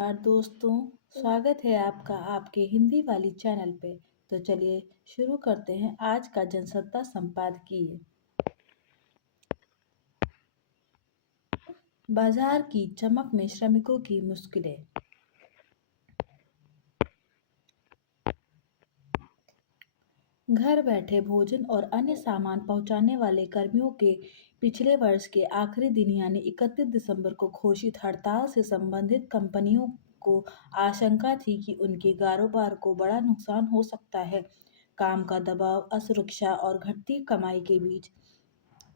नमस्कार दोस्तों, स्वागत है आपका आपके हिंदी वाली चैनल पे। तो चलिए शुरू करते हैं आज का जनसत्ता संपादकीय। बाजार की चमक में श्रमिकों की मुश्किलें। घर बैठे भोजन और अन्य सामान पहुंचाने वाले कर्मियों के पिछले वर्ष के आखिरी दिन यानी 31 दिसंबर को घोषित हड़ताल से संबंधित कंपनियों को आशंका थी कि उनके कारोबार को बड़ा नुकसान हो सकता है। काम का दबाव, असुरक्षा और घटती कमाई के बीच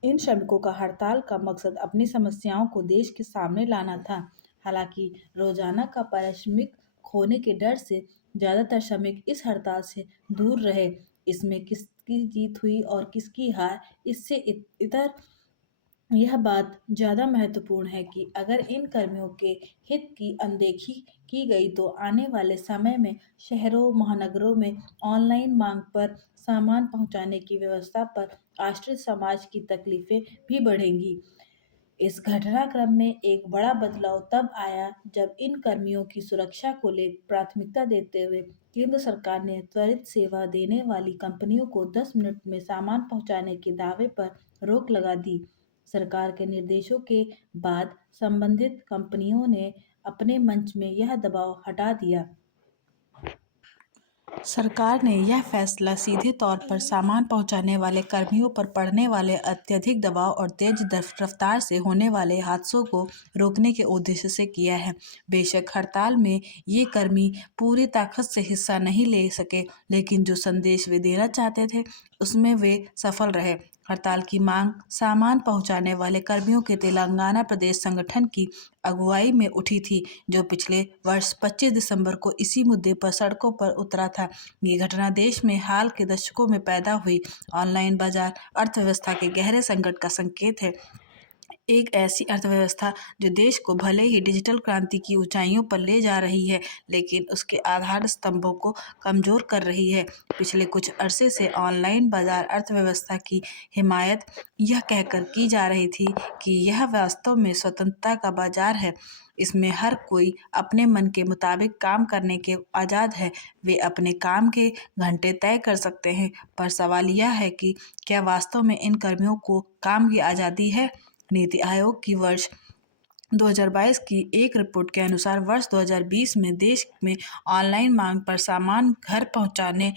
इन श्रमिकों का हड़ताल का मकसद अपनी समस्याओं को देश के सामने लाना था। हालांकि रोजाना का पारिश्रमिक खोने के डर से ज्यादातर श्रमिक इस हड़ताल से दूर रहे। इसमें किसकी जीत हुई और किसकी हार, इससे इतर यह बात ज़्यादा महत्वपूर्ण है कि अगर इन कर्मियों के हित की अनदेखी की गई तो आने वाले समय में शहरों महानगरों में ऑनलाइन मांग पर सामान पहुंचाने की व्यवस्था पर आश्रित समाज की तकलीफें भी बढ़ेंगी। इस घटनाक्रम में एक बड़ा बदलाव तब आया जब इन कर्मियों की सुरक्षा को ले प्राथमिकता देते हुए केंद्र सरकार ने त्वरित सेवा देने वाली कंपनियों को 10 मिनट में सामान पहुंचाने के दावे पर रोक लगा दी। सरकार के निर्देशों के बाद संबंधित कंपनियों ने अपने मंच में यह दबाव हटा दिया। सरकार ने यह फैसला सीधे तौर पर सामान पहुंचाने वाले कर्मियों पर पड़ने वाले अत्यधिक दबाव और तेज रफ्तार से होने वाले हादसों को रोकने के उद्देश्य से किया है। बेशक हड़ताल में ये कर्मी पूरी ताकत से हिस्सा नहीं ले सके, लेकिन जो संदेश वे देना चाहते थे उसमें वे सफल रहे। हड़ताल की मांग सामान पहुंचाने वाले कर्मियों के तेलंगाना प्रदेश संगठन की अगुवाई में उठी थी, जो पिछले वर्ष 25 दिसंबर को इसी मुद्दे पर सड़कों पर उतरा था। ये घटना देश में हाल के दशकों में पैदा हुई ऑनलाइन बाजार अर्थव्यवस्था के गहरे संकट का संकेत है। एक ऐसी अर्थव्यवस्था जो देश को भले ही डिजिटल क्रांति की ऊंचाइयों पर ले जा रही है, लेकिन उसके आधार स्तंभों को कमजोर कर रही है। पिछले कुछ अरसे से ऑनलाइन बाजार अर्थव्यवस्था की हिमायत यह कहकर की जा रही थी कि यह वास्तव में स्वतंत्रता का बाजार है। इसमें हर कोई अपने मन के मुताबिक काम करने के आज़ाद है। वे अपने काम के घंटे तय कर सकते हैं, पर सवाल यह है कि क्या वास्तव में इन कर्मियों को काम की आज़ादी है? नीति आयोग की वर्ष 2022 की एक रिपोर्ट के अनुसार वर्ष 2020 में देश में ऑनलाइन मांग पर सामान घर पहुंचाने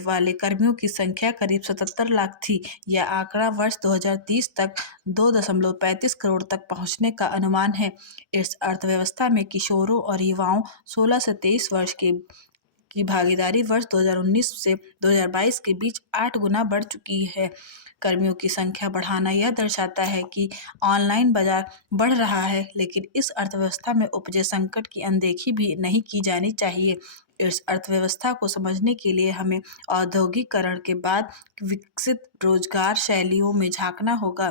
वाले कर्मियों की संख्या करीब 77 लाख थी। यह आंकड़ा वर्ष 2030 तक 2.35 करोड़ तक पहुंचने का अनुमान है। इस अर्थव्यवस्था में किशोरों और युवाओं 16 से 23 वर्ष के की भागीदारी वर्ष 2019 से 2022 के बीच 8 गुना बढ़ चुकी है। कर्मियों की संख्या बढ़ाना यह दर्शाता है कि ऑनलाइन बाजार बढ़ रहा है, लेकिन इस अर्थव्यवस्था में उपजे संकट की अनदेखी भी नहीं की जानी चाहिए। इस अर्थव्यवस्था को समझने के लिए हमें औद्योगिकरण के बाद विकसित रोजगार शैलियों में झांकना होगा।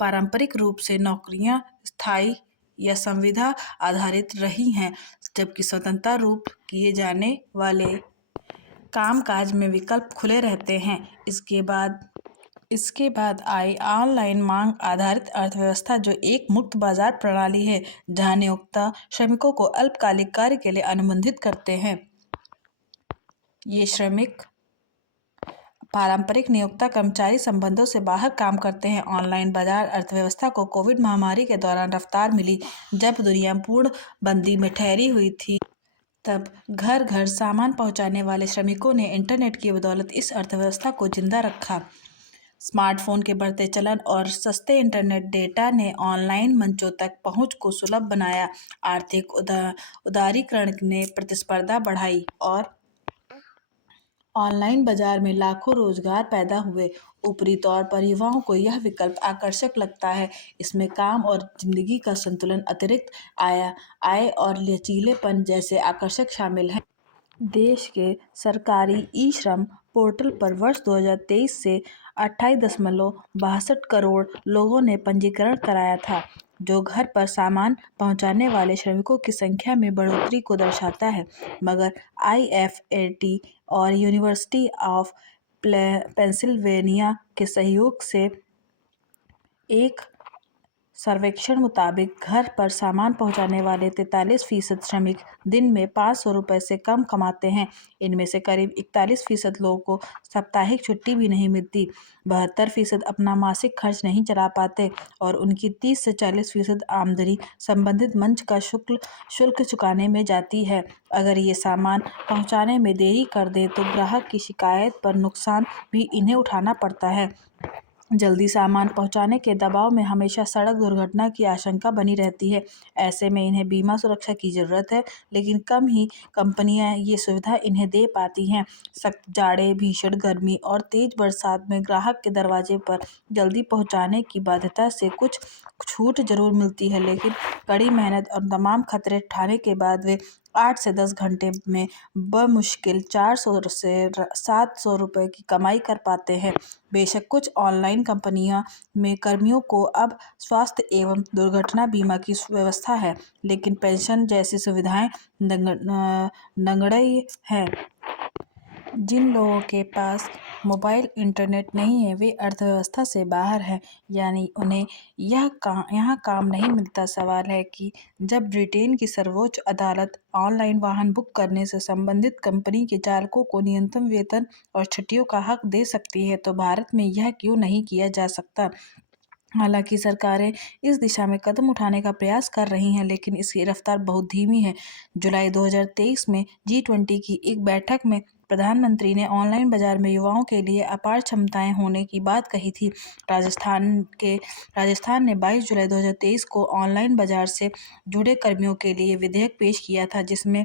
पारंपरिक रूप से नौकरियां स्थायी या संविदा आधारित रही हैं, जबकि स्वतंत्र रूप किए जाने वाले कामकाज में विकल्प खुले रहते हैं। इसके बाद आई ऑनलाइन मांग आधारित अर्थव्यवस्था, जो एक मुक्त बाजार प्रणाली है जहां नियोक्ता श्रमिकों को अल्पकालिक कार्य के लिए अनुबंधित करते हैं। ये श्रमिक पारंपरिक नियोक्ता कर्मचारी संबंधों से बाहर काम करते हैं। ऑनलाइन बाजार अर्थव्यवस्था को कोविड महामारी के दौरान रफ्तार मिली। जब दुनिया पूर्ण बंदी में ठहरी हुई थी, तब घर घर सामान पहुंचाने वाले श्रमिकों ने इंटरनेट की बदौलत इस अर्थव्यवस्था को जिंदा रखा। स्मार्टफोन के बढ़ते चलन और सस्ते इंटरनेट डेटा ने ऑनलाइन मंचों तक पहुंच को सुलभ बनाया। आर्थिक उदारीकरण ने प्रतिस्पर्धा बढ़ाई और ऑनलाइन बाजार में लाखों रोजगार पैदा हुए। ऊपरी तौर पर युवाओं को यह विकल्प आकर्षक लगता है। इसमें काम और जिंदगी का संतुलन, अतिरिक्त आय और लचीलेपन जैसे आकर्षक शामिल हैं। देश के सरकारी ई श्रम पोर्टल पर वर्ष 2023 से 28.62 करोड़ लोगों ने पंजीकरण कराया था, जो घर पर सामान पहुंचाने वाले श्रमिकों की संख्या में बढ़ोतरी को दर्शाता है। मगर IFAT और यूनिवर्सिटी ऑफ पेंसिल्वेनिया के सहयोग से एक सर्वेक्षण मुताबिक घर पर सामान पहुंचाने वाले 43% श्रमिक दिन में 500 रुपये से कम कमाते हैं। इनमें से करीब 41% लोगों को साप्ताहिक छुट्टी भी नहीं मिलती। 72% अपना मासिक खर्च नहीं चला पाते और उनकी 30 से 40% आमदनी संबंधित मंच का शुल्क चुकाने में जाती है। अगर ये सामान पहुंचाने में देरी कर दे तो ग्राहक की शिकायत पर नुकसान भी इन्हें उठाना पड़ता है। जल्दी सामान पहुंचाने के दबाव में हमेशा सड़क दुर्घटना की आशंका बनी रहती है। ऐसे में इन्हें बीमा सुरक्षा की ज़रूरत है, लेकिन कम ही कंपनियां ये सुविधा इन्हें दे पाती हैं। सख्त जाड़े, भीषण गर्मी और तेज बरसात में ग्राहक के दरवाजे पर जल्दी पहुंचाने की बाध्यता से कुछ छूट जरूर मिलती है, लेकिन कड़ी मेहनत और तमाम खतरे उठाने के बाद वे 8 से 10 घंटे में बमुश्किल 400 से 700 रुपये की कमाई कर पाते हैं। बेशक कुछ ऑनलाइन कंपनियां में कर्मियों को अब स्वास्थ्य एवं दुर्घटना बीमा की व्यवस्था है, लेकिन पेंशन जैसी सुविधाएं नगण्य हैं। जिन लोगों के पास मोबाइल इंटरनेट नहीं है वे अर्थव्यवस्था से बाहर हैं, यानी उन्हें यहाँ काम नहीं मिलता। सवाल है कि जब ब्रिटेन की सर्वोच्च अदालत ऑनलाइन वाहन बुक करने से संबंधित कंपनी के चालकों को न्यूनतम वेतन और छुट्टियों का हक दे सकती है, तो भारत में यह क्यों नहीं किया जा सकता। हालांकि सरकारें इस दिशा में कदम उठाने का प्रयास कर रही हैं, लेकिन इसकी रफ्तार बहुत धीमी है। जुलाई 2023 में G20 की एक बैठक में प्रधानमंत्री ने ऑनलाइन बाजार में युवाओं के लिए अपार क्षमताएं होने की बात कही थी। राजस्थान ने 22 जुलाई 2023 को ऑनलाइन बाजार से जुड़े कर्मियों के लिए विधेयक पेश किया था, जिसमें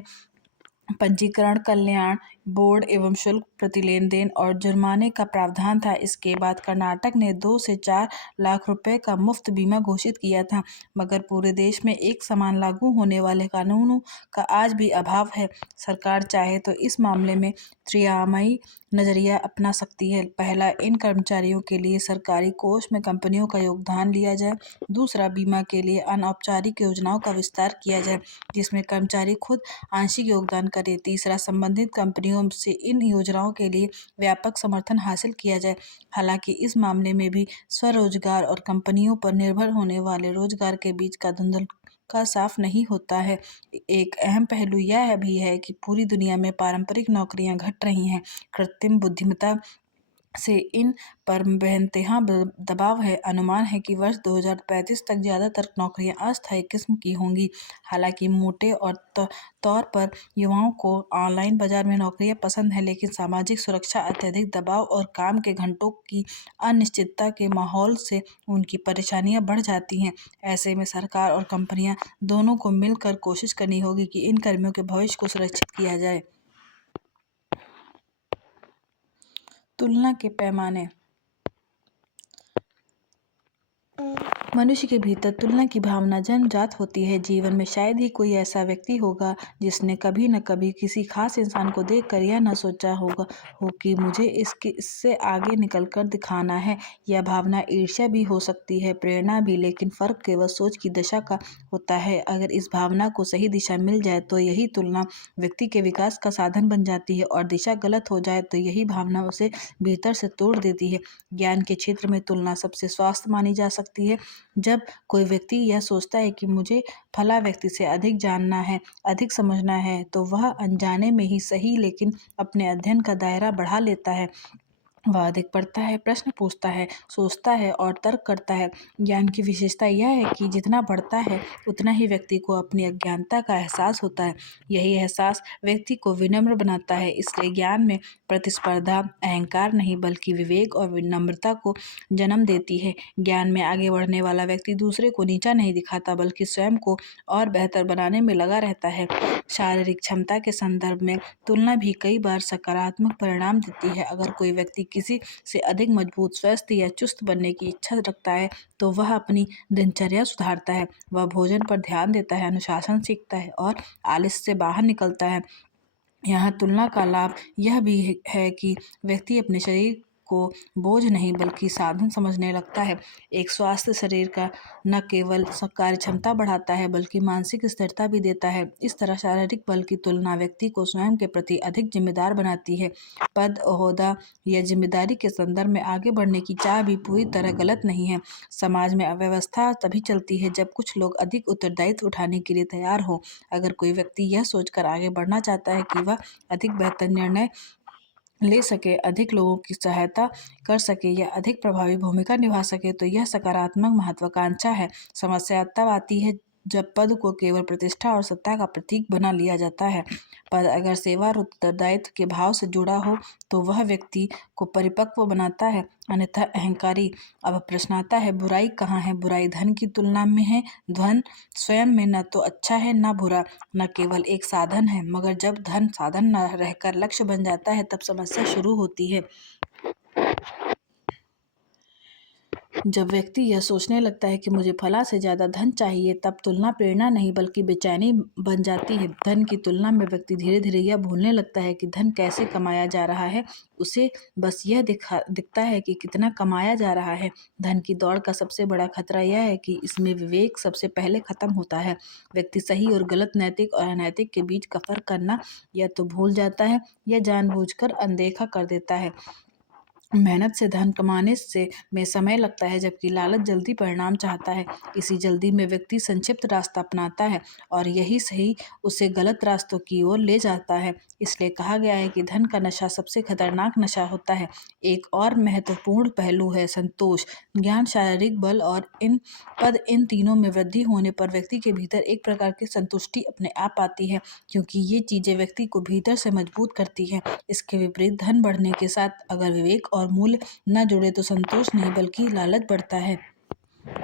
पंजीकरण, कल्याण बोर्ड एवं शुल्क प्रति लेन देन और जुर्माने का प्रावधान था। इसके बाद कर्नाटक ने 2 से 4 लाख रुपए का मुफ्त बीमा घोषित किया था, मगर पूरे देश में एक समान लागू होने वाले कानूनों का आज भी अभाव है। सरकार चाहे तो इस मामले में त्रिआयामी नजरिया अपना सकती है। पहला, इन कर्मचारियों के लिए सरकारी कोष में कंपनियों का योगदान लिया जाए। दूसरा, बीमा के लिए अनौपचारिक योजनाओं का विस्तार किया जाए, जिसमें कर्मचारी खुद आंशिक योगदान करे। तीसरा, संबंधित कंपनियों से इन योजनाओं के लिए व्यापक समर्थन हासिल किया जाए। हालांकि इस मामले में भी स्वरोजगार और कंपनियों पर निर्भर होने वाले रोजगार के बीच का धुंधल का साफ नहीं होता है। एक अहम पहलू यह भी है कि पूरी दुनिया में पारंपरिक नौकरियां घट रही हैं। कृत्रिम बुद्धिमत्ता से इन पर बेइंतहा दबाव है। अनुमान है कि वर्ष 2035 तक ज़्यादातर नौकरियां अस्थायी किस्म की होंगी। हालांकि मोटे और तौर पर युवाओं को ऑनलाइन बाजार में नौकरियां पसंद हैं, लेकिन सामाजिक सुरक्षा, अत्यधिक दबाव और काम के घंटों की अनिश्चितता के माहौल से उनकी परेशानियां बढ़ जाती हैं। ऐसे में सरकार और कंपनियां दोनों को मिलकर कोशिश करनी होगी कि इन कर्मियों के भविष्य को सुरक्षित किया जाए। तुलना के पैमाने। मनुष्य के भीतर तुलना की भावना जन्मजात होती है। जीवन में शायद ही कोई ऐसा व्यक्ति होगा जिसने कभी न कभी किसी खास इंसान को देखकर यह न सोचा हो कि मुझे इससे आगे निकलकर दिखाना है। यह भावना ईर्ष्या भी हो सकती है, प्रेरणा भी, लेकिन फर्क केवल सोच की दिशा का होता है। अगर इस भावना को सही दिशा मिल जाए तो यही तुलना व्यक्ति के विकास का साधन बन जाती है, और दिशा गलत हो जाए तो यही भावना उसे भीतर से तोड़ देती है। ज्ञान के क्षेत्र में तुलना सबसे स्वस्थ मानी जा सकती है। जब कोई व्यक्ति यह सोचता है कि मुझे फला व्यक्ति से अधिक जानना है, अधिक समझना है, तो वह अनजाने में ही सही, लेकिन अपने अध्ययन का दायरा बढ़ा लेता है। वह अधिक पढ़ता है, प्रश्न पूछता है, सोचता है और तर्क करता है। ज्ञान की विशेषता यह है कि जितना बढ़ता है उतना ही व्यक्ति को अपनी अज्ञानता का एहसास होता है। यही एहसास व्यक्ति को विनम्र बनाता है। इसलिए ज्ञान में प्रतिस्पर्धा अहंकार नहीं बल्कि विवेक और विनम्रता को जन्म देती है। ज्ञान में आगे बढ़ने वाला व्यक्ति दूसरे को नीचा नहीं दिखाता बल्कि स्वयं को और बेहतर बनाने में लगा रहता है। शारीरिक क्षमता के संदर्भ में तुलना भी कई बार सकारात्मक परिणाम देती है। अगर कोई व्यक्ति किसी से अधिक मजबूत, स्वस्थ या चुस्त बनने की इच्छा रखता है तो वह अपनी दिनचर्या सुधारता है, वह भोजन पर ध्यान देता है, अनुशासन सीखता है और आलस्य से बाहर निकलता है। यहाँ तुलना का लाभ यह भी है कि व्यक्ति अपने शरीर को बोझ नहीं बल्कि साधन समझने लगता है। एक स्वस्थ शरीर का न केवल कार्य क्षमता बढ़ाता है बल्कि मानसिक स्थिरता भी देता है। इस तरह शारीरिक बल की तुलना व्यक्ति को स्वयं के प्रति अधिक जिम्मेदार बनाती है। पद, ओहदा या जिम्मेदारी के संदर्भ में आगे बढ़ने की चाह भी पूरी तरह गलत नहीं है। समाज में अव्यवस्था तभी चलती है जब कुछ लोग अधिक उत्तरदायित्व उठाने के लिए तैयार हो। अगर कोई व्यक्ति यह सोचकर आगे बढ़ना चाहता है कि वह अधिक बेहतर निर्णय ले सके, अधिक लोगों की सहायता कर सके या अधिक प्रभावी भूमिका निभा सके, तो यह सकारात्मक महत्वाकांक्षा है। समस्या तब आती है जब पद को केवल प्रतिष्ठा और सत्ता का प्रतीक बना लिया जाता है। पद अगर सेवा और उत्तरदायित्व के भाव से जुड़ा हो तो वह व्यक्ति को परिपक्व बनाता है, अन्यथा अहंकारी। अब प्रश्न आता है, बुराई कहाँ है? बुराई धन की तुलना में है। धन स्वयं में न तो अच्छा है न बुरा, न केवल एक साधन है। मगर जब धन साधन न रहकर लक्ष्य बन जाता है तब समस्या शुरू होती है। जब व्यक्ति यह सोचने लगता है कि मुझे फला से ज्यादा धन चाहिए, तब तुलना प्रेरणा नहीं बल्कि बेचैनी बन जाती है। धन की तुलना में व्यक्ति धीरे धीरे यह भूलने लगता है कि धन कैसे कमाया जा रहा है। उसे बस यह दिखता है कि कितना कमाया जा रहा है। धन की दौड़ का सबसे बड़ा खतरा यह है कि इसमें विवेक सबसे पहले खत्म होता है। व्यक्ति सही और गलत, नैतिक और अनैतिक के बीच का फर्क करना या तो भूल जाता है या जानबूझकर अनदेखा कर देता है। मेहनत से धन कमाने से में समय लगता है जबकि लालच जल्दी परिणाम चाहता है। इसी जल्दी में व्यक्ति संक्षिप्त रास्ता अपनाता है और यही सही उसे गलत रास्तों की ओर ले जाता है। इसलिए कहा गया है कि धन का नशा सबसे खतरनाक नशा होता है। एक और महत्वपूर्ण पहलू है संतोष। ज्ञान, शारीरिक बल और इन तीनों में वृद्धि होने पर व्यक्ति के भीतर एक प्रकार की संतुष्टि अपने आप आती है, क्योंकि ये चीजें व्यक्ति को भीतर से मजबूत करती है। इसके विपरीत धन बढ़ने के साथ अगर विवेक और मूल्य न जुड़े तो संतोष नहीं बल्कि लालच बढ़ता है।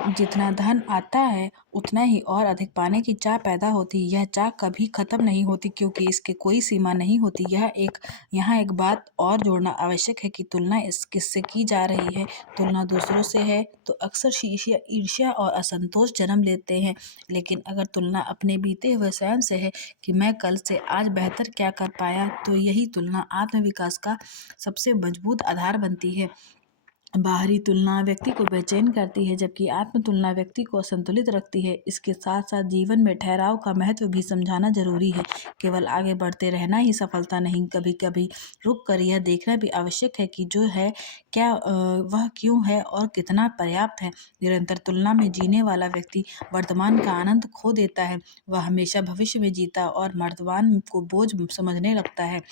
जितना धन आता है उतना ही और अधिक पाने की चाह पैदा होती है। यह चाह कभी खत्म नहीं होती क्योंकि इसकी कोई सीमा नहीं होती। यहाँ एक बात और जोड़ना आवश्यक है कि तुलना किससे की जा रही है। तुलना दूसरों से है तो अक्सर ईर्ष्या और असंतोष जन्म लेते हैं। लेकिन अगर तुलना अपने बीते हुए स्वयं से है कि मैं कल से आज बेहतर क्या कर पाया, तो यही तुलना आत्मविकास का सबसे मजबूत आधार बनती है। बाहरी तुलना व्यक्ति को बेचैन करती है जबकि आत्म तुलना व्यक्ति को संतुलित रखती है। इसके साथ साथ जीवन में ठहराव का महत्व भी समझाना जरूरी है। केवल आगे बढ़ते रहना ही सफलता नहीं, कभी कभी रुक कर यह देखना भी आवश्यक है कि जो है क्या वह क्यों है और कितना पर्याप्त है। निरंतर तुलना में जीने वाला व्यक्ति वर्तमान का आनंद खो देता है। वह हमेशा भविष्य में जीता और वर्तमान को बोझ समझने लगता है।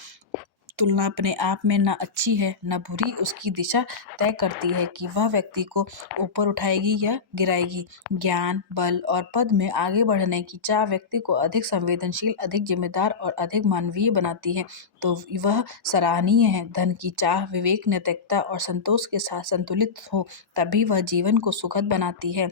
तुलना अपने आप में न अच्छी है न बुरी, उसकी दिशा तय करती है कि वह व्यक्ति को ऊपर उठाएगी या गिराएगी। ज्ञान, बल और पद में आगे बढ़ने की चाह व्यक्ति को अधिक संवेदनशील, अधिक जिम्मेदार और अधिक मानवीय बनाती है, तो वह सराहनीय है। धन की चाह विवेक, नैतिकता और संतोष के साथ संतुलित हो तभी वह जीवन को सुखद बनाती है।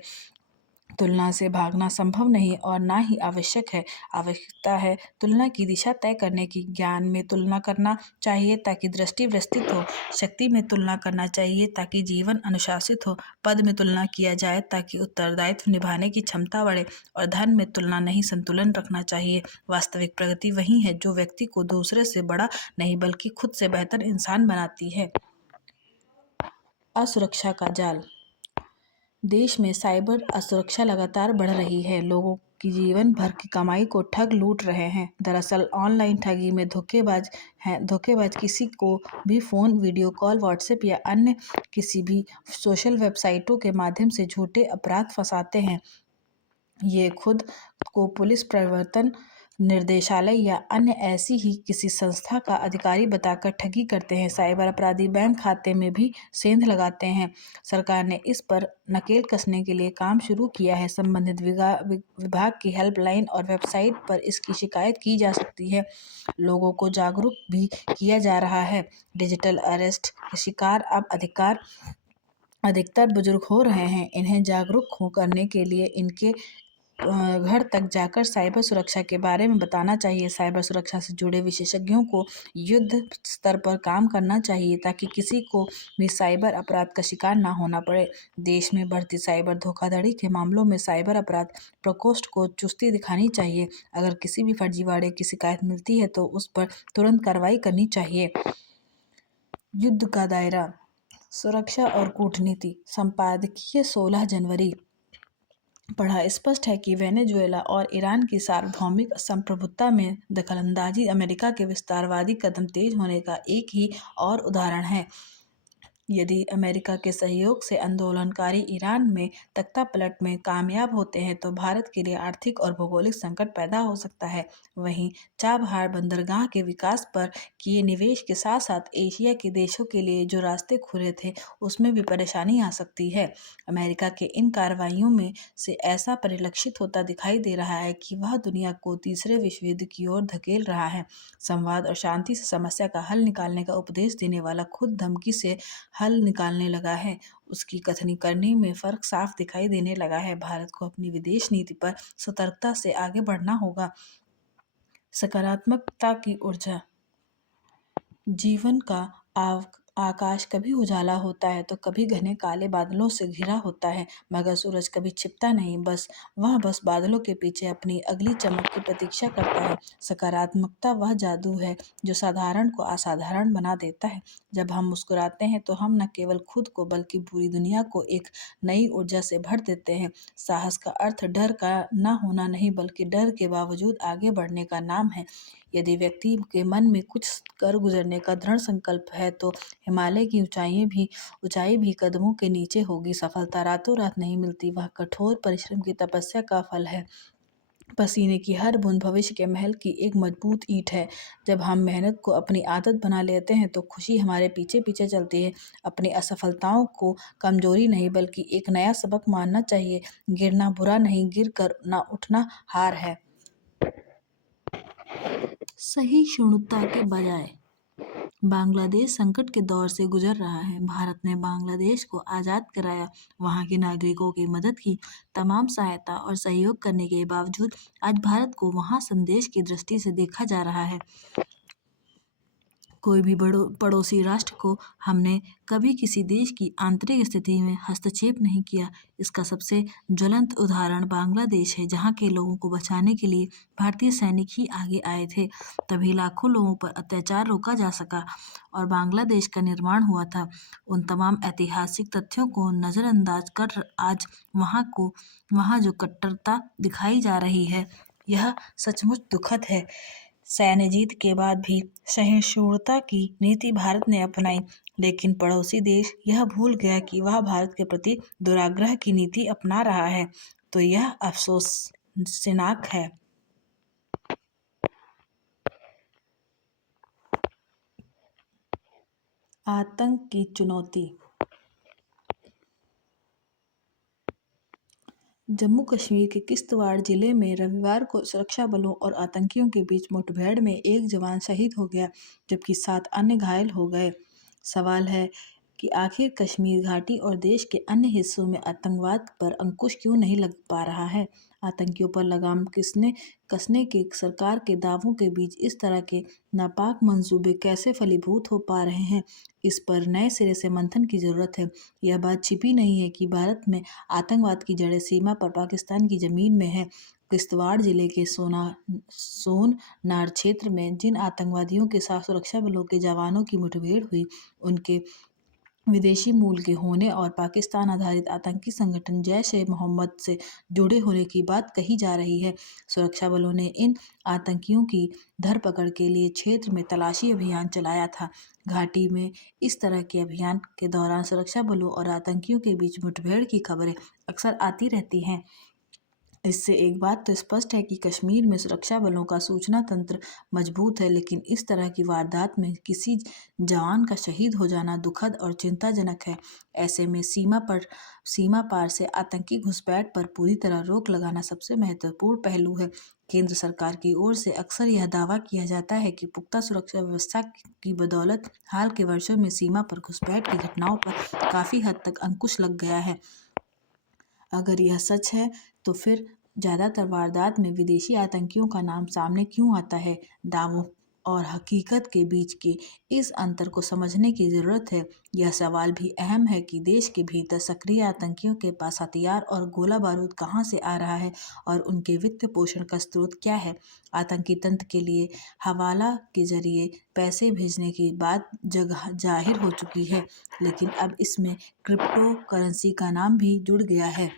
तुलना से भागना संभव नहीं और ना ही आवश्यक है। आवश्यकता है तुलना की दिशा तय करने की। ज्ञान में तुलना करना चाहिए ताकि दृष्टि विस्तृत हो। शक्ति में तुलना करना चाहिए ताकि जीवन अनुशासित हो। पद में तुलना किया जाए ताकि उत्तरदायित्व निभाने की क्षमता बढ़े। और धन में तुलना नहीं, संतुलन रखना चाहिए। वास्तविक प्रगति वही है जो व्यक्ति को दूसरे से बड़ा नहीं बल्कि खुद से बेहतर इंसान बनाती है। असुरक्षा का जाल। देश में साइबर असुरक्षा लगातार बढ़ रही है। लोगों की जीवन भर की कमाई को ठग लूट रहे हैं। दरअसल ऑनलाइन ठगी में धोखेबाज किसी को भी फ़ोन, वीडियो कॉल, व्हाट्सएप या अन्य किसी भी सोशल वेबसाइटों के माध्यम से झूठे अपराध फंसाते हैं। ये खुद को पुलिस प्रवर्तन निर्देशालय या अन्य ऐसी ही किसी संस्था का अधिकारी बताकर ठगी करते हैं। साइबर अपराधी बैंक खाते में भी सेंध लगाते हैं। सरकार ने इस पर नकेल कसने के लिए काम शुरू किया है। संबंधित विभाग की हेल्पलाइन और वेबसाइट पर इसकी शिकायत की जा सकती है। लोगों को जागरूक भी किया जा रहा है। डिजिटल अरेस्ट के शिकार अब अधिकतर बुजुर्ग हो रहे हैं। इन्हें जागरूक करने के लिए इनके घर तक जाकर साइबर सुरक्षा के बारे में बताना चाहिए। साइबर सुरक्षा से जुड़े विशेषज्ञों को युद्ध स्तर पर काम करना चाहिए ताकि किसी को भी साइबर अपराध का शिकार ना होना पड़े। देश में बढ़ती साइबर धोखाधड़ी के मामलों में साइबर अपराध प्रकोष्ठ को चुस्ती दिखानी चाहिए। अगर किसी भी फर्जीवाड़े की शिकायत मिलती है तो उस पर तुरंत कार्रवाई करनी चाहिए। युद्ध का दायरा। सुरक्षा और कूटनीति संपादकीय 16 जनवरी पढ़ा। स्पष्ट है कि वेनेजुएला और ईरान की सार्वभौमिक संप्रभुता में दखलंदाजी अमेरिका के विस्तारवादी कदम तेज होने का एक ही और उदाहरण है। यदि अमेरिका के सहयोग से आंदोलनकारी ईरान में तख्तापलट में कामयाब होते हैं तो भारत के लिए आर्थिक और भौगोलिक संकट पैदा हो सकता है। वहीं चाबहार बंदरगाह के विकास पर किए निवेश के साथ साथ एशिया के देशों के लिए जो रास्ते खुले थे उसमें भी परेशानी आ सकती है। अमेरिका के इन कार्रवाइयों में से ऐसा परिलक्षित होता दिखाई दे रहा है कि वह दुनिया को तीसरे विश्व युद्ध की ओर धकेल रहा है। संवाद और शांति से समस्या का हल निकालने का उपदेश देने वाला खुद धमकी से हल निकालने लगा है। उसकी कथनी करनी में फर्क साफ दिखाई देने लगा है। भारत को अपनी विदेश नीति पर सतर्कता से आगे बढ़ना होगा। सकारात्मकता की ऊर्जा जीवन का आकाश कभी उजाला होता है तो कभी घने काले बादलों से घिरा होता है, मगर सूरज कभी छिपता नहीं, वह बस बादलों के पीछे अपनी अगली चमक की प्रतीक्षा करता है। सकारात्मकता वह जादू है जो साधारण को असाधारण बना देता है। जब हम मुस्कुराते हैं तो हम न केवल खुद को बल्कि पूरी दुनिया को एक नई ऊर्जा से भर देते हैं। साहस का अर्थ डर का न होना नहीं बल्कि डर के बावजूद आगे बढ़ने का नाम है। यदि व्यक्ति के मन में कुछ कर गुजरने का दृढ़ संकल्प है तो हिमालय की ऊंचाई भी कदमों के नीचे होगी। सफलता रातों रात नहीं मिलती, वह कठोर परिश्रम की तपस्या का फल है। पसीने की हर बूंद भविष्य के महल की एक मजबूत ईंट है। जब हम मेहनत को अपनी आदत बना लेते हैं तो खुशी हमारे पीछे पीछे चलती है। अपनी असफलताओं को कमजोरी नहीं बल्कि एक नया सबक मानना चाहिए। गिरना बुरा नहीं, गिर कर ना उठना हार है। सहिष्णुता के बजाय बांग्लादेश संकट के दौर से गुजर रहा है। भारत ने बांग्लादेश को आज़ाद कराया, वहां के नागरिकों की मदद की। तमाम सहायता और सहयोग करने के बावजूद आज भारत को वहां संदेश की दृष्टि से देखा जा रहा है। कोई भी पड़ोसी राष्ट्र को हमने कभी किसी देश की आंतरिक स्थिति में हस्तक्षेप नहीं किया। इसका सबसे ज्वलंत उदाहरण बांग्लादेश है, जहां के लोगों को बचाने के लिए भारतीय सैनिक ही आगे आए थे। तभी लाखों लोगों पर अत्याचार रोका जा सका और बांग्लादेश का निर्माण हुआ था। उन तमाम ऐतिहासिक तथ्यों को नज़रअंदाज कर आज वहाँ जो कट्टरता दिखाई जा रही है, यह सचमुच दुखद है। सैन्य जीत के बाद भी सहिष्णुता की नीति भारत ने अपनाई, लेकिन पड़ोसी देश यह भूल गया कि वह भारत के प्रति दुराग्रह की नीति अपना रहा है, तो यह अफसोसनाक है। आतंक की चुनौती। जम्मू कश्मीर के किश्तवाड़ जिले में रविवार को सुरक्षा बलों और आतंकियों के बीच मुठभेड़ में एक जवान शहीद हो गया जबकि 7 अन्य घायल हो गए। सवाल है कि आखिर कश्मीर घाटी और देश के अन्य हिस्सों में आतंकवाद पर अंकुश क्यों नहीं लग पा रहा है। आतंकियों पर लगाम कसने के सरकार के दावों के बीच इस तरह के नापाक मंसूबे कैसे फलीभूत हो पा रहे हैं, इस पर नए सिरे से मंथन की जरूरत है। यह बात छिपी नहीं है कि भारत में आतंकवाद की जड़ें सीमा पर पाकिस्तान की जमीन में है। किश्तवाड़ जिले के सोननार क्षेत्र में जिन आतंकवादियों के साथ सुरक्षा बलों के जवानों की मुठभेड़ हुई, उनके विदेशी मूल के होने और पाकिस्तान आधारित आतंकी संगठन जैश-ए-मोहम्मद से जुड़े होने की बात कही जा रही है। सुरक्षा बलों ने इन आतंकियों की धरपकड़ के लिए क्षेत्र में तलाशी अभियान चलाया था। घाटी में इस तरह के अभियान के दौरान सुरक्षा बलों और आतंकियों के बीच मुठभेड़ की खबरें अक्सर आती रहती हैं। इससे एक बात तो स्पष्ट है कि कश्मीर में सुरक्षा बलों का सूचना तंत्र मजबूत है, लेकिन इस तरह की वारदात में किसी जवान का शहीद हो जाना दुखद और चिंताजनक है। ऐसे में सीमा पार से आतंकी घुसपैठ पर पूरी तरह रोक लगाना सबसे महत्वपूर्ण पहलू है। केंद्र सरकार की ओर से अक्सर यह दावा किया जाता है कि पुख्ता सुरक्षा व्यवस्था की बदौलत हाल के वर्षों में सीमा पर घुसपैठ की घटनाओं पर काफी हद तक अंकुश लग गया है। अगर यह सच है तो फिर ज़्यादातर वारदात में विदेशी आतंकियों का नाम सामने क्यों आता है। दावों और हकीकत के बीच के इस अंतर को समझने की ज़रूरत है। यह सवाल भी अहम है कि देश के भीतर सक्रिय आतंकियों के पास हथियार और गोला बारूद कहाँ से आ रहा है और उनके वित्त पोषण का स्रोत क्या है। आतंकी तंत्र के लिए हवाला के जरिए पैसे भेजने की बात जगह जाहिर हो चुकी है, लेकिन अब इसमें क्रिप्टो करेंसी का नाम भी जुड़ गया है।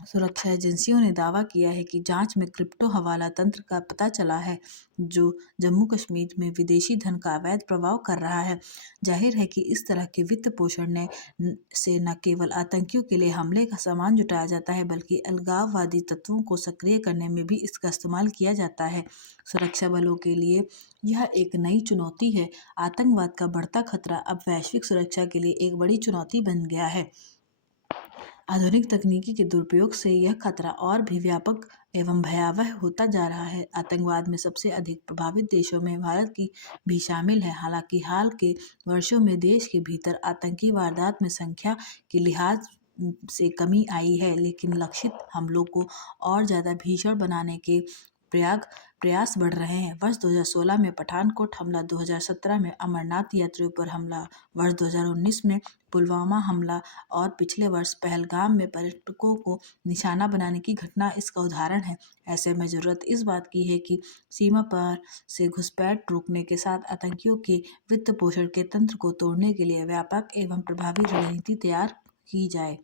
सुरक्षा एजेंसियों ने दावा किया है कि जांच में क्रिप्टो हवाला तंत्र का पता चला है, जो जम्मू कश्मीर में विदेशी धन का अवैध प्रवाह कर रहा है। जाहिर है कि इस तरह के वित्त पोषण से न केवल आतंकियों के लिए हमले का सामान जुटाया जाता है, बल्कि अलगाववादी तत्वों को सक्रिय करने में भी इसका इस्तेमाल किया जाता है। सुरक्षा बलों के लिए यह एक नई चुनौती है। आतंकवाद का बढ़ता खतरा अब वैश्विक सुरक्षा के लिए एक बड़ी चुनौती बन गया है। आधुनिक तकनीकी के दुरुपयोग से यह खतरा और भी व्यापक एवं भयावह होता जा रहा है। आतंकवाद में सबसे अधिक प्रभावित देशों में भारत की भी शामिल है। हालांकि हाल के वर्षों में देश के भीतर आतंकी वारदात में संख्या के लिहाज से कमी आई है, लेकिन लक्षित हमलों को और ज़्यादा भीषण बनाने के प्रयास बढ़ रहे हैं। वर्ष 2016 में पठानकोट हमला, 2017 में अमरनाथ यात्रियों पर हमला, वर्ष 2019 में पुलवामा हमला और पिछले वर्ष पहलगाम में पर्यटकों को निशाना बनाने की घटना इसका उदाहरण है। ऐसे में ज़रूरत इस बात की है कि सीमा पार से घुसपैठ रोकने के साथ आतंकियों के वित्त पोषण के तंत्र को तोड़ने के लिए व्यापक एवं प्रभावी रणनीति तैयार की जाए।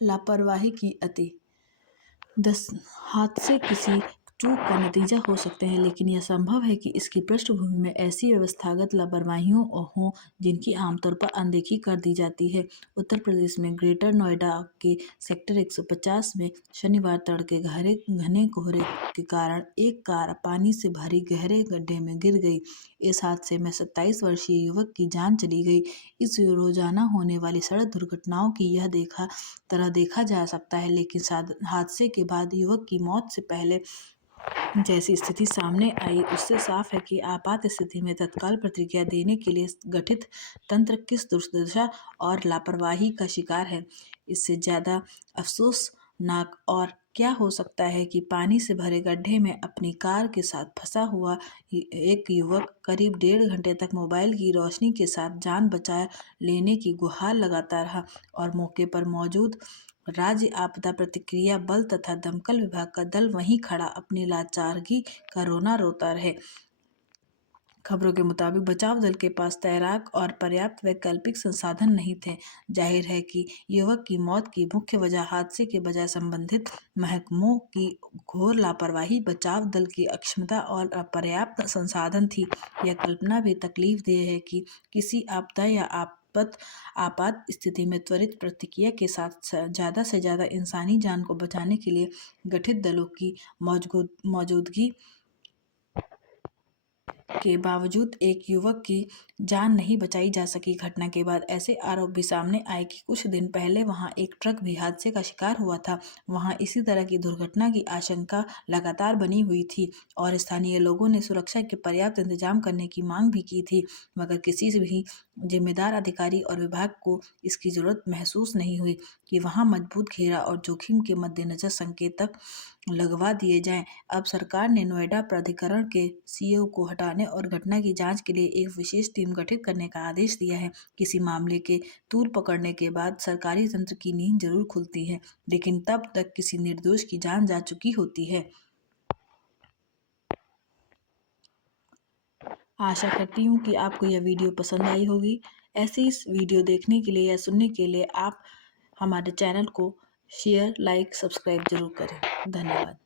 लापरवाही की अति 10 हादसे किसी चूक का नतीजा हो सकते हैं, लेकिन यह संभव है कि इसकी पृष्ठभूमि में ऐसी व्यवस्थागत लापरवाहियों हों जिनकी आमतौर पर अनदेखी कर दी जाती है। उत्तर प्रदेश में ग्रेटर नोएडा के सेक्टर 150 में शनिवार तड़के घने कोहरे के कारण एक कार पानी से भरी गहरे गड्ढे में गिर गई। इस हादसे में 27 वर्षीय युवक की जान चली गई। इस रोजाना होने वाली सड़क दुर्घटनाओं की यह देखा जा सकता है, लेकिन हादसे के बाद युवक की मौत से पहले जैसी स्थिति सामने आई, उससे साफ है कि आपात स्थिति में तत्काल प्रतिक्रिया देने के लिए गठित तंत्र किस दुर्दशा और लापरवाही का शिकार है। इससे ज़्यादा अफसोसनाक और क्या हो सकता है कि पानी से भरे गड्ढे में अपनी कार के साथ फंसा हुआ एक युवक करीब 1.5 घंटे तक मोबाइल की रोशनी के साथ जान बचा लेने की गुहार लगाता रहा और मौके पर मौजूद राज्य आपदा प्रतिक्रिया बल तथा दमकल विभाग का दल वहीं खड़ा अपनी लाचारगी का रोना रोता रहे। खबरों के मुताबिक बचाव दल के पास तैराक और पर्याप्त वैकल्पिक संसाधन नहीं थे। जाहिर है कि युवक की मौत की मुख्य वजह हादसे के बजाय संबंधित महकमों की घोर लापरवाही, बचाव दल की अक्षमता और अपर्याप्त संसाधन थी। यह कल्पना भी तकलीफदेह है कि किसी आपदा या आपात स्थिति में त्वरित प्रतिक्रिया के साथ ज़्यादा से ज़्यादा इंसानी जान को बचाने के लिए गठित दलों की मौजूदगी के बावजूद एक युवक की जान नहीं बचाई जा सकी। घटना के बाद ऐसे आरोप भी सामने आए कि कुछ दिन पहले वहां एक ट्रक भी हादसे का शिकार हुआ था। वहां इसी तरह की दुर्घटना की आशंका लगातार बनी हुई थी और स्थानीय लोगों ने सुरक्षा के पर्याप्त इंतजाम करने की मांग भी की थी, मगर किसी से भी जिम्मेदार अधिकारी और विभाग को इसकी जरूरत महसूस नहीं हुई कि वहां मजबूत घेरा और जोखिम के मद्देनजर संकेतक लगवा दिए जाएं। अब सरकार ने नोएडा प्राधिकरण के सीईओ को हटाने और घटना की जांच के लिए एक विशेष टीम गठित करने का आदेश दिया है। किसी मामले के तूल पकड़ने के बाद सरकारी तंत्र की नींद जरूर खुलती है, लेकिन तब तक किसी निर्दोष की जान जा चुकी होती है। आशा करती हूँ कि आपको यह वीडियो पसंद आई होगी। ऐसे इस वीडियो देखने के लिए या सुनने के लिए आप हमारे चैनल को शेयर, लाइक, सब्सक्राइब जरूर करें। धन्यवाद।